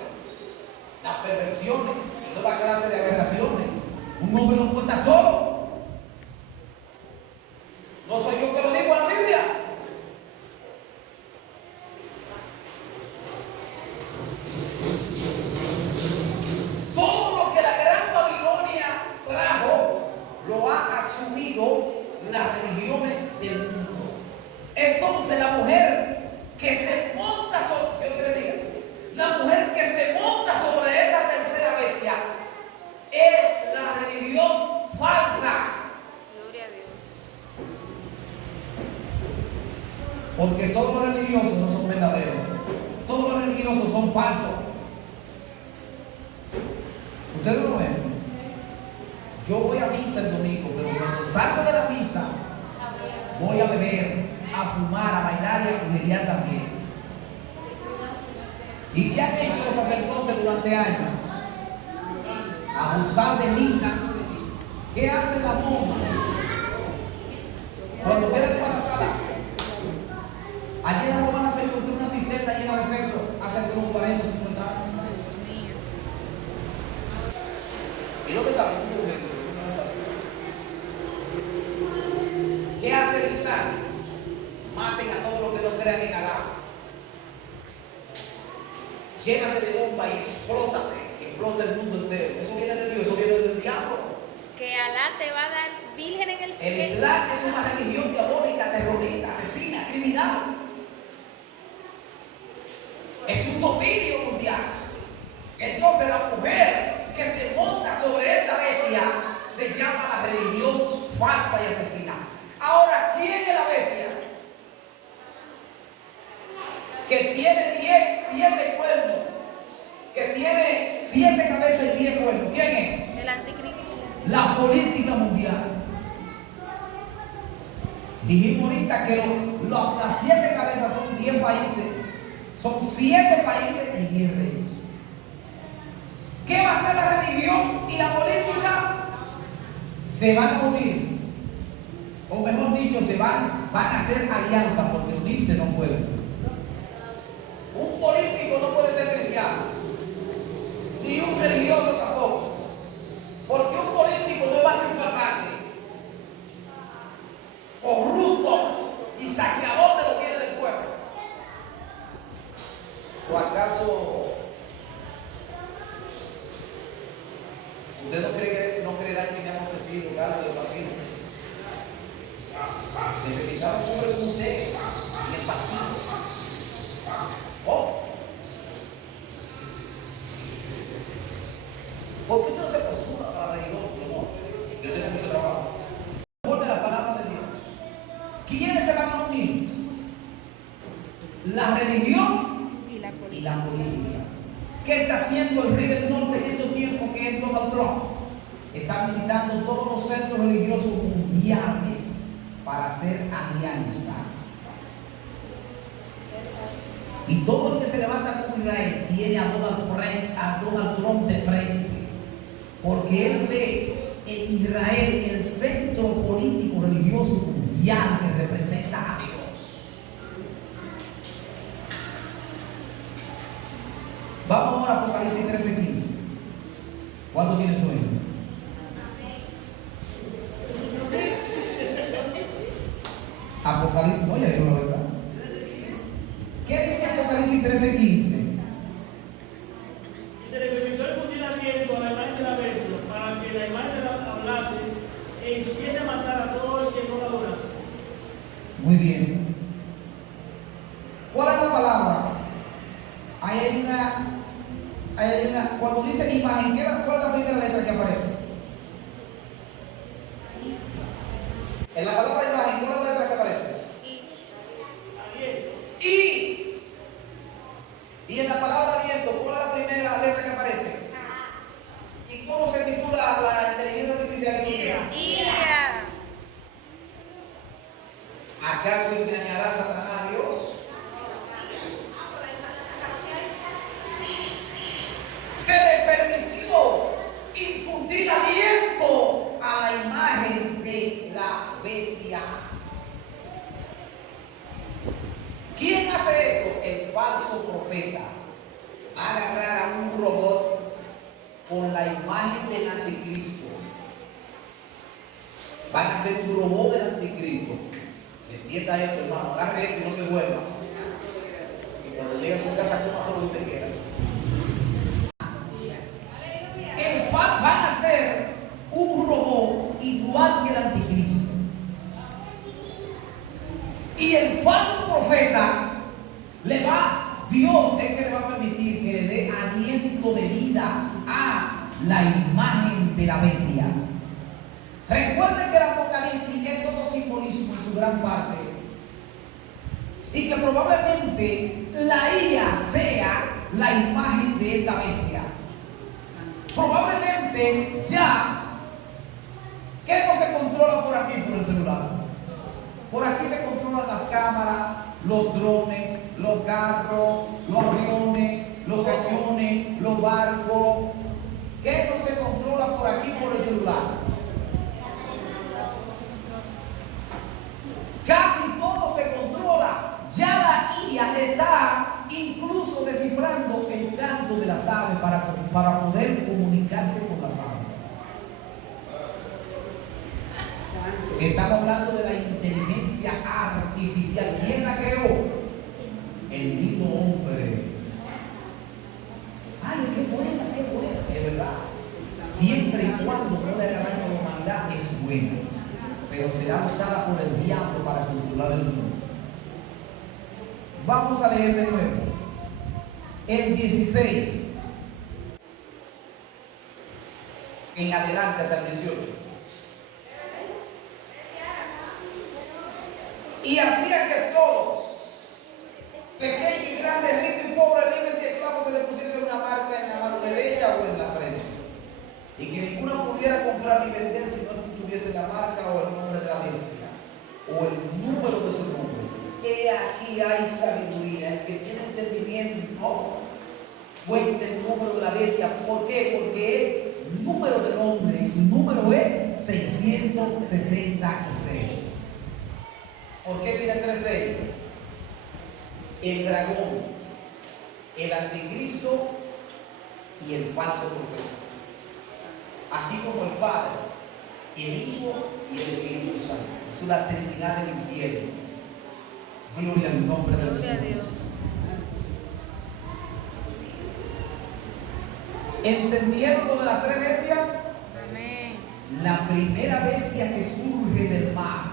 las perversiones y toda clase de aberraciones. Un hombre no puede estar solo. No soy yo que lo digo en la Biblia. Todo lo que la gran Babilonia trajo lo ha asumido las religiones del mundo. Entonces la mujer que se monta sobre, ¿qué te diga? La mujer que se monta sobre esta tercera bestia es la religión falsa. Gloria a Dios. Porque todos los religiosos no son verdaderos. Todos los religiosos son falsos. Ustedes lo ven. Yo voy a misa el domingo, pero cuando salgo de la misa, voy a beber, a fumar, a bailar y a comediar también. ¿Y qué han hecho los sacerdotes durante años? Abusar de niños. ¿Qué hace la monja? Cuando queda embarazada. Ayer la romana se encontró una cisterna llena de efectos hace como 40 o 50 años. Dios mío. ¿Y dónde está? ¿Qué hace el Islam? Maten a todos los que no crean en Alá. Llénate de bomba y explótate, explota el mundo entero. Eso viene de Dios, eso viene del diablo. Que Alá te va a dar virgen en el El cielo. Islam es una religión diabólica, terrorista, asesina, criminal. Es un dominio mundial. Entonces la mujer que se monta sobre esta bestia se llama la religión falsa y asesina. Ahora, ¿quién es la bestia? Que tiene 7 cuernos, que tiene 7 cabezas y 10 cuernos. ¿Quién es? El anticristo. La política mundial. Dijimos ahorita que las 7 cabezas son 10 países, son 7 países y 10 reyes. ¿Qué va a hacer la religión y la política? Se van a unir, o mejor dicho, van a hacer alianza, porque unirse no pueden. Un político no puede ser cristiano, ni un religioso tampoco, porque un político no va a triunfar, corrupto y saqueador de los bienes del pueblo. ¿O acaso usted no creerá que me han ofrecido carne de partido? Necesitamos un hombre como usted y el partido. ¿Oh? ¿Por qué usted no se postula para regidor? Yo tengo mucho trabajo. Conforme a la palabra de Dios, ¿quiénes se van a unir? La religión y la política. ¿Qué está haciendo el rey del norte en estos tiempos, que es Donald Trump? Está visitando todos los centros religiosos mundiales para hacer alianza. Y todo el que se levanta con Israel tiene a Donald Trump de frente, porque él ve en Israel el centro político religioso mundial que representa a Dios. Vamos ahora a Apocalipsis 13:15. ¿Cuánto tiene sueño? Apocalipsis, no, ya digo la verdad. ¿Qué dice Apocalipsis 13:15? Se le permitió el funcionamiento a la imagen de la bestia para que la imagen hablase e hiciese matar a todo el que no la adorase. Muy bien. ¿Cuál es la palabra? Cuando dice imagen, ¿cuál es la primera letra que aparece? En la palabra imagen, ¿cuál es la letra que aparece? I. Y en la palabra aliento, ¿cuál es la primera letra que aparece? ¿Y cómo se titula la inteligencia artificial? IA. ¿Acaso engañará Satanás a Dios? Se le permitió infundir aliento a la imagen de la bestia. ¿Quién hace esto? El falso profeta. Agarrar a un robot con la imagen del anticristo. Van a hacer un robot del anticristo. Entienda esto, hermano. Agarre esto y no se vuelva. Y cuando llegue a su casa, coma todo lo que usted quiera. Van a hacer un robot igual que el anticristo. Y el falso profeta Dios es que le va a permitir que le dé aliento de vida a la imagen de la bestia. Recuerden que el Apocalipsis es todo simbolismo en su gran parte. Y que probablemente la IA sea la imagen de esta bestia. Probablemente ya, ¿qué no se controla por aquí, por el celular? Por aquí se controlan las cámaras, los drones, los carros, los aviones, los cañones, los barcos. ¿Qué no se controla por aquí, por el celular? Casi todo se controla. Ya la IA está incluso descifrando el canto de las aves para poder comunicarse con las aves. Estamos hablando de la inteligencia artificial. ¿Quién la creó? El mismo hombre. Ay, qué buena, de verdad. Siempre y cuando no le haga daño a la humanidad es buena, pero será usada por el diablo para controlar el mundo. Vamos a leer de nuevo el 16 en adelante hasta el 18. Y hacía que todos, pequeños y grandes, ricos y pobres, libres y esclavos, se le pusiese una marca en la mano derecha o en la frente, y que ninguno pudiera comprar ni vender si no tuviese la marca o el nombre de la bestia o el aquí hay sabiduría. El que tiene entendimiento cuenta el número de la bestia. ¿Por qué? Porque el número del hombre y su número es 666. ¿Por qué viene 36? El dragón, el anticristo y el falso profeta. Así como el Padre, el Hijo y el Espíritu Santo. Es la Trinidad del infierno. Gloria al nombre del Gloria a Señor. Dios. ¿Entendieron lo de las tres bestias? Amén. La primera bestia que surge del mar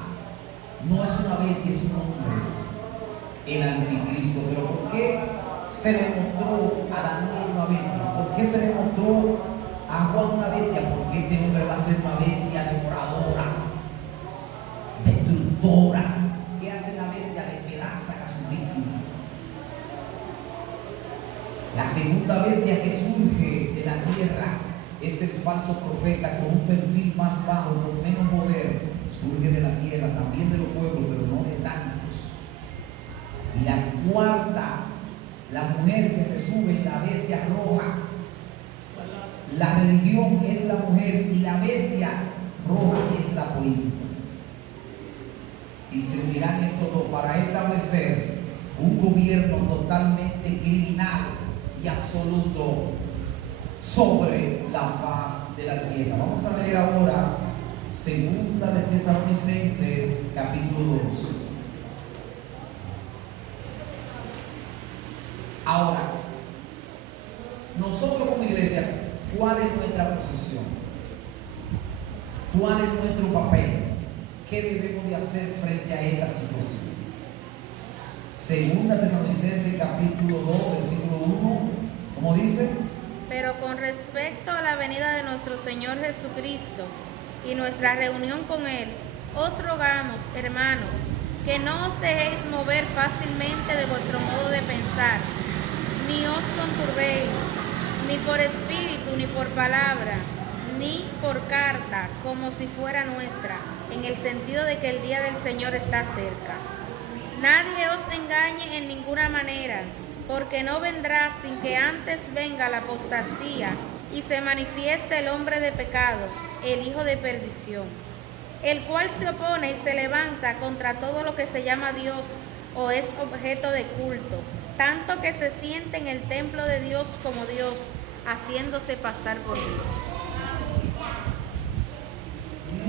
no es una bestia, es un hombre, el anticristo. Pero ¿por qué se le mostró a Daniel una bestia? ¿Por qué se le mostró a Juan una bestia? Porque este hombre va a ser una bestia devoradora, destructora. ¿Qué hace la bestia? Despedaza a su víctima. La segunda bestia que surge de la tierra es el falso profeta con un perfil más bajo, con menos poder. Surge de la tierra, también de los pueblos, pero no de tantos. Y la cuarta, la mujer que se sube en la bestia roja. La religión es la mujer y la bestia roja es la política. Y se unirán en todo para establecer un gobierno totalmente criminal y absoluto sobre la faz de la tierra. Vamos a leer ahora Segunda de Tesalonicenses, capítulo 2. Ahora, nosotros como iglesia, ¿cuál es nuestra posición? ¿Cuál es nuestro papel? ¿Qué debemos de hacer frente a esta situación? Segunda Tesalonicenses, capítulo 2, versículo 1, ¿cómo dice? Pero con respecto a la venida de nuestro Señor Jesucristo y nuestra reunión con Él, os rogamos, hermanos, que no os dejéis mover fácilmente de vuestro modo de pensar, ni os conturbéis, ni por espíritu, ni por palabra, ni por carta, como si fuera nuestra, en el sentido de que el día del Señor está cerca. Nadie os engañe en ninguna manera, porque no vendrá sin que antes venga la apostasía y se manifieste el hombre de pecado, el hijo de perdición, el cual se opone y se levanta contra todo lo que se llama Dios o es objeto de culto, tanto que se siente en el templo de Dios como Dios, haciéndose pasar por Dios.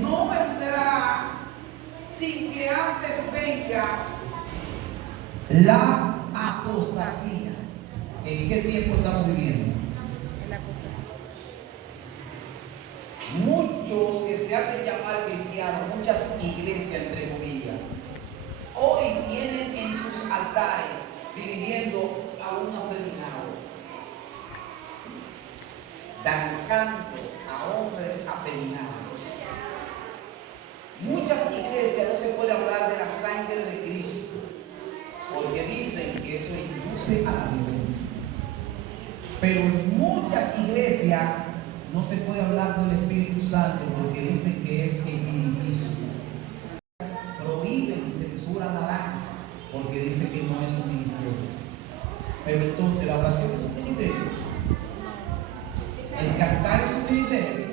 No vendrá sin que antes venga la apostasía. ¿En qué tiempo estamos viviendo? El apostasía. Muchos que se hacen llamar cristianos, muchas iglesias entre comillas, hoy tienen en sus altares dirigiendo a un afeminado, danzando a hombres afeminados. Muchas iglesias no se puede hablar de la sangre de Cristo porque dicen que eso induce a la violencia. Pero en muchas iglesias no se puede hablar del Espíritu Santo porque dicen que es espiritismo. Prohíben y censuran la danza porque dicen que no es un ministerio. Pero entonces la oración es un ministerio. El cantar es un ministerio.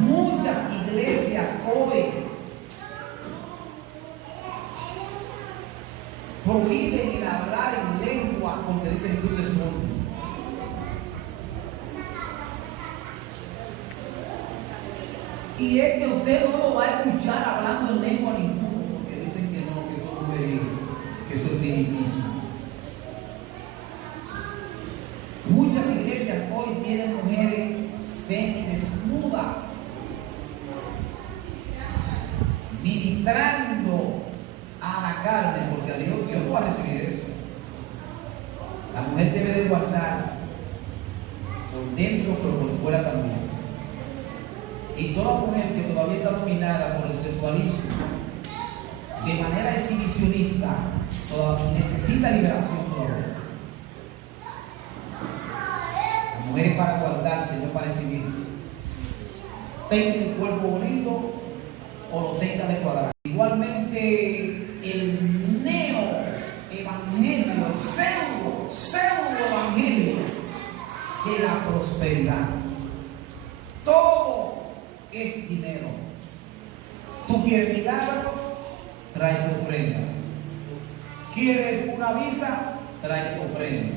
Muchas iglesias hoy prohíben el hablar en lenguas porque dicen que es sordo. Y es que usted no lo va a escuchar hablando en lengua ninguna porque dicen que no, que eso es brujería, que eso es espiritismo. Muchas iglesias hoy tienen mujeres semidesnudas ministrando a la carne, porque a Dios no va a recibir eso. La mujer debe de guardarse por dentro pero por fuera también. Y toda mujer que todavía está dominada por el sexualismo de manera exhibicionista necesita liberación todavía. Las mujeres para guardarse, no para exhibirse. Tenga un cuerpo bonito, o lo tenga de cuadrado. Igualmente el neo-evangelio, el pseudo-evangelio de la prosperidad. Todo es dinero. Tú quieres milagro, trae tu ofrenda. ¿Quieres una visa? Trae tu ofrenda.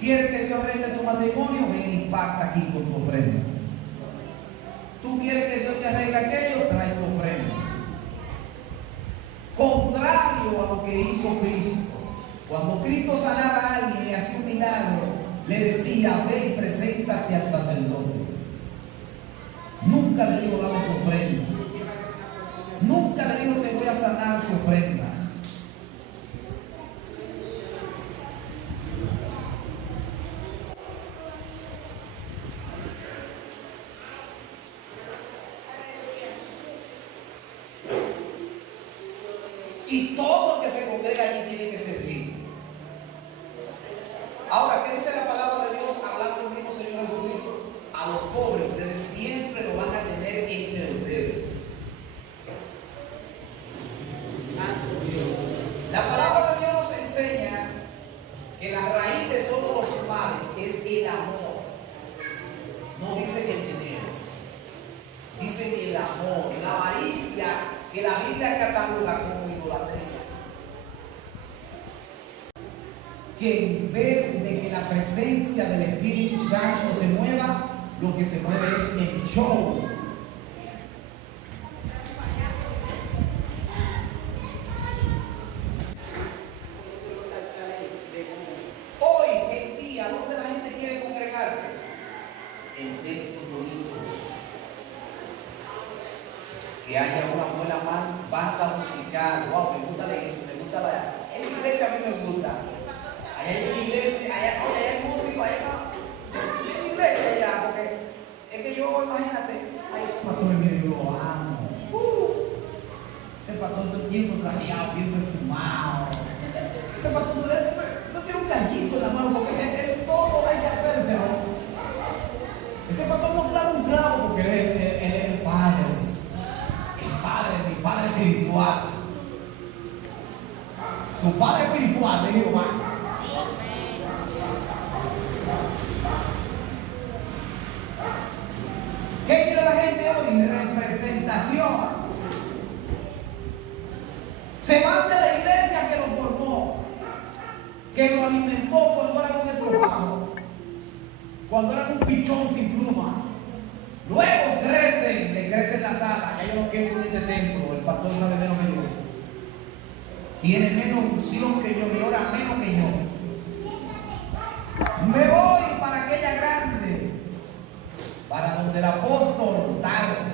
¿Quieres que Dios arregle tu matrimonio? Ven y pacta aquí con tu ofrenda. ¿Tú quieres que Dios te arregle aquello? Trae tu ofrenda. Contrario a lo que hizo Cristo. Cuando Cristo sanaba a alguien y hacía un milagro, le decía, ven y preséntate al sacerdote. Nunca le dijo, dame tu ofrenda. Nunca le dijo, te voy a sanar sus ofrendas. Y todo el que se congrega allí tiene que servir. Ahora, ¿qué dice la palabra de Dios hablando el mismo Señor Jesucristo? A los pobres ustedes siempre lo van a tener entre ustedes. Santo Dios. La palabra de Dios nos enseña que la raíz de todos los males es el amor. No dice que el dinero. Dice que el amor, la avaricia, que la Biblia cataloga como idolatría. Que en vez de que la presencia del Espíritu Santo se mueva, lo que se mueve es el show. Hoy en día, ¿dónde la gente quiere congregarse? En templos bonitos. Que haya una buena banda musical. Wow, me gusta esa iglesia a mí me gusta. Allá hay una iglesia, allá hay músico, allá hay una iglesia allá, porque es que yo, imagínate, ay, ese pastor, mire, yo lo amo. Ese pastor todo el tiempo trajeado, bien perfumado. Ese pastor no tiene un callito en la mano, porque él todo hay que hacérselo. Ese pastor no clava un clavo, porque él es el padre. Mi padre espiritual. Su padre espiritual de Jehová. ¿Qué quiere la gente hoy? Representación. Se van de la iglesia que lo formó, que lo alimentó cuando eran un estropajo, cuando eran un pichón sin pluma. Luego le crecen las alas. Ya yo no quiero ir de este templo. El pastor sabe menos que yo. Tiene menos unción que yo y ora menos que yo. Me voy para aquella grande, para donde el apóstol tal.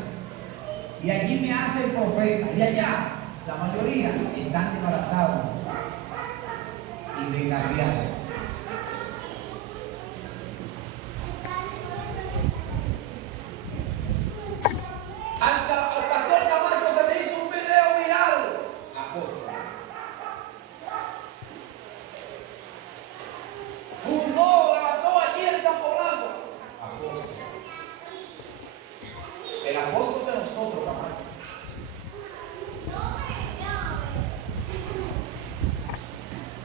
Y allí me hace el profeta. Y allá, la mayoría están desbaratados y descarriados. Al pastor Camacho se le hizo un video viral. Apóstol. Fundó, levantó allí el Campo Blanco. Apóstol. El apóstol de nosotros, Camacho.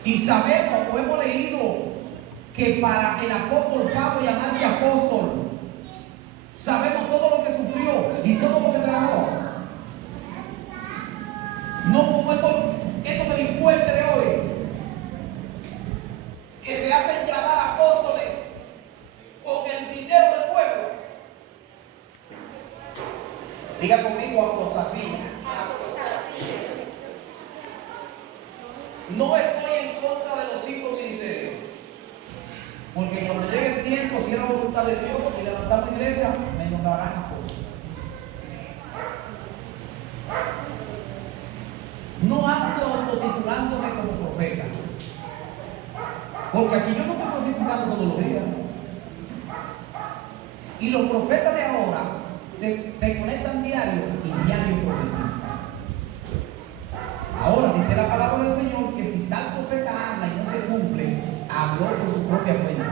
Y sabemos, o hemos leído, que para el apóstol Pablo llamarse apóstol, sabemos todo lo que sufrió y todo lo que trabajó. No como estos delincuentes de hoy, que se hacen llamar apóstoles con el dinero del pueblo. Diga conmigo, apostasía. No estoy en contra de los 5 ministerios, porque cuando llegue el tiempo, si es la voluntad de Dios y levantamos iglesia, me nombrarán apóstol. No ando autotitulándome como profeta, porque aquí yo no estoy profetizando todos los días. Y los profetas de ahora se conectan diario y diario profetizan. Ahora dice la palabra del Señor que si tal profeta habla y no se cumple, habló por su propia cuenta.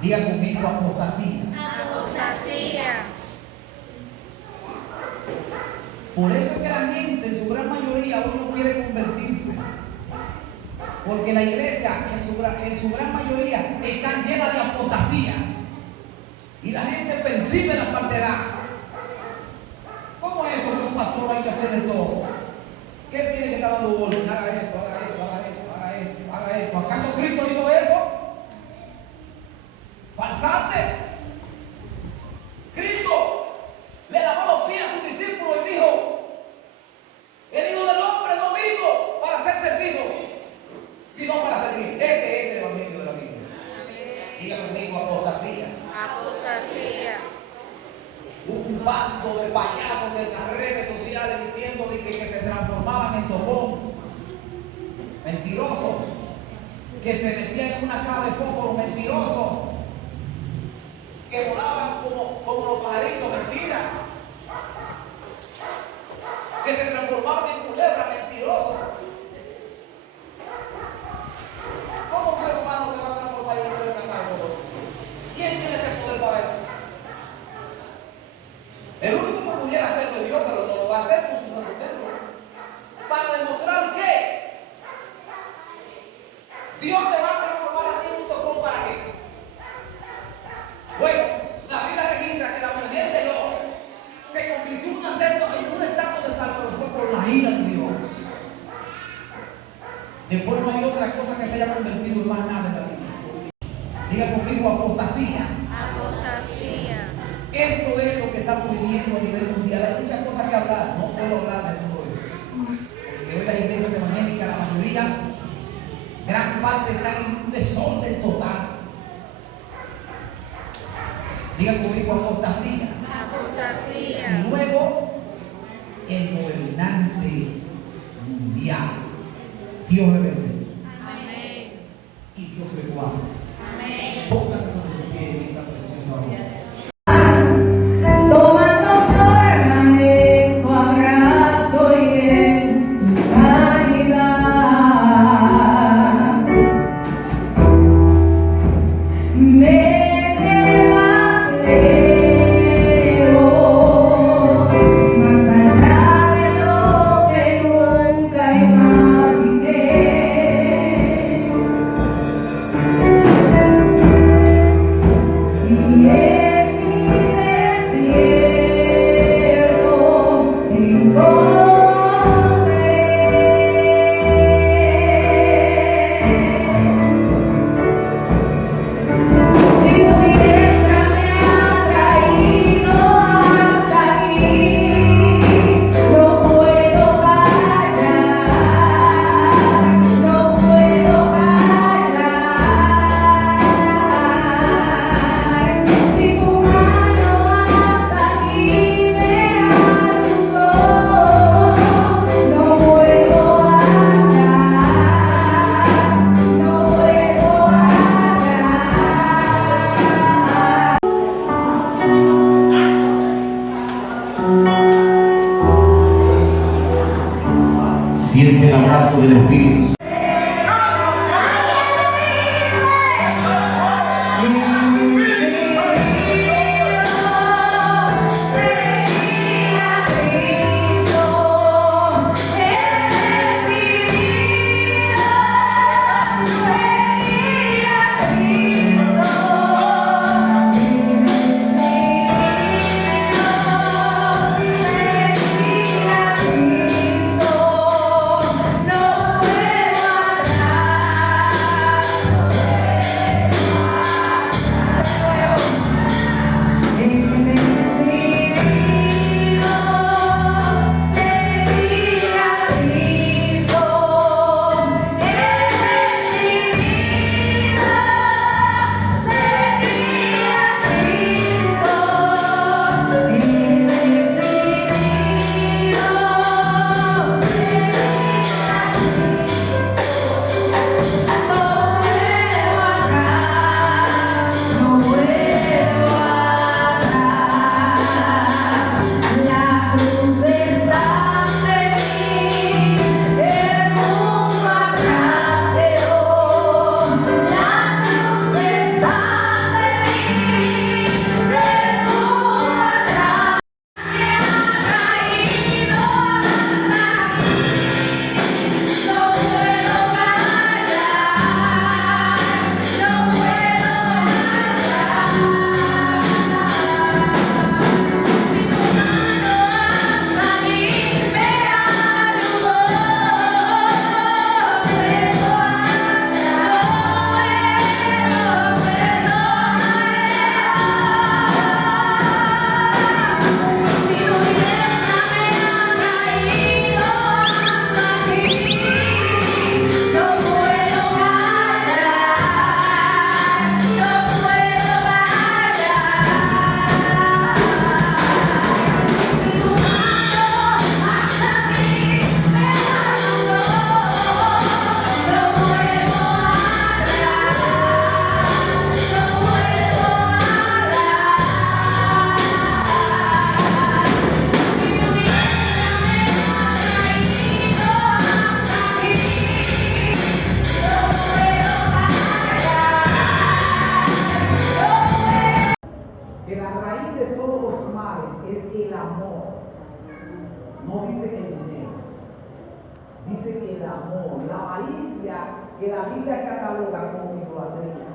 Diga conmigo, apostasía. Apostasía. Por eso es que la gente en su gran mayoría hoy no quiere convertirse. Porque la iglesia en su gran mayoría está llena de apostasía. Y la gente percibe la falsedad. ¿Cómo es eso que un pastor hay que hacer de todo? ¿Qué tiene que estar dando orden? Haga esto, haga esto, haga esto, haga esto, haga esto. ¿Acaso Cristo hizo eso? ¿Falsaste? Cristo le lavó los pies a sus discípulos y dijo: el Hijo del Hombre no vino para ser servido, sino para servir. Este es el evangelio de la Biblia. Diga conmigo: apostasía. Apostasía. Un bando de payasos en las redes sociales diciendo de que se transformaban en topón. Mentirosos. Que se metían en una caja de fósforo. Mentirosos. Que volaban como los pajaritos. Mentira. Que se transformaban en culebras. Mentirosos. ¿Cómo un ser humano se va a transformar y va a tener catálogo? ¿Quién tiene ese poder para eso? El único que pudiera hacerlo es Dios, pero no lo va a hacer con su santo templo. Para demostrar que Dios te va a transformar a ti en un tocón. ¿Para qué? Bueno, la Biblia registra que la mujer de Lot se convirtió en un estatua de sal, pero fue por la ira de Dios. Después no hay otra cosa que se haya convertido en más nada en la Biblia. Diga conmigo: apostasía. Apostasía. Esto es lo que estamos viviendo a nivel mundial. Hay muchas cosas que hablar, no puedo hablar de todo eso. Porque hoy las iglesias evangélicas, la mayoría, gran parte están en un desorden total. Diga conmigo: apostasía. Apostasía. Y luego, el gobernante mundial, Dios rebelde. Amén. Y Dios recuadra. Amén. Póngase sobre su pie en esta preciosa hora. Tomando forma en tu abrazo y en tu sanidad, me llevas lejos, más allá de lo que nunca imaginé. Y en mi desierto te encontré. Si tu diestra me ha traído hasta aquí, no puedo callar, no puedo callar. Si tu mano hasta aquí me ayudó, no puedo hallar, no puedo hallar. Siente el abrazo del Espíritu. No No dice que el dinero, dice que el amor, la avaricia que la Biblia cataloga como idolatría.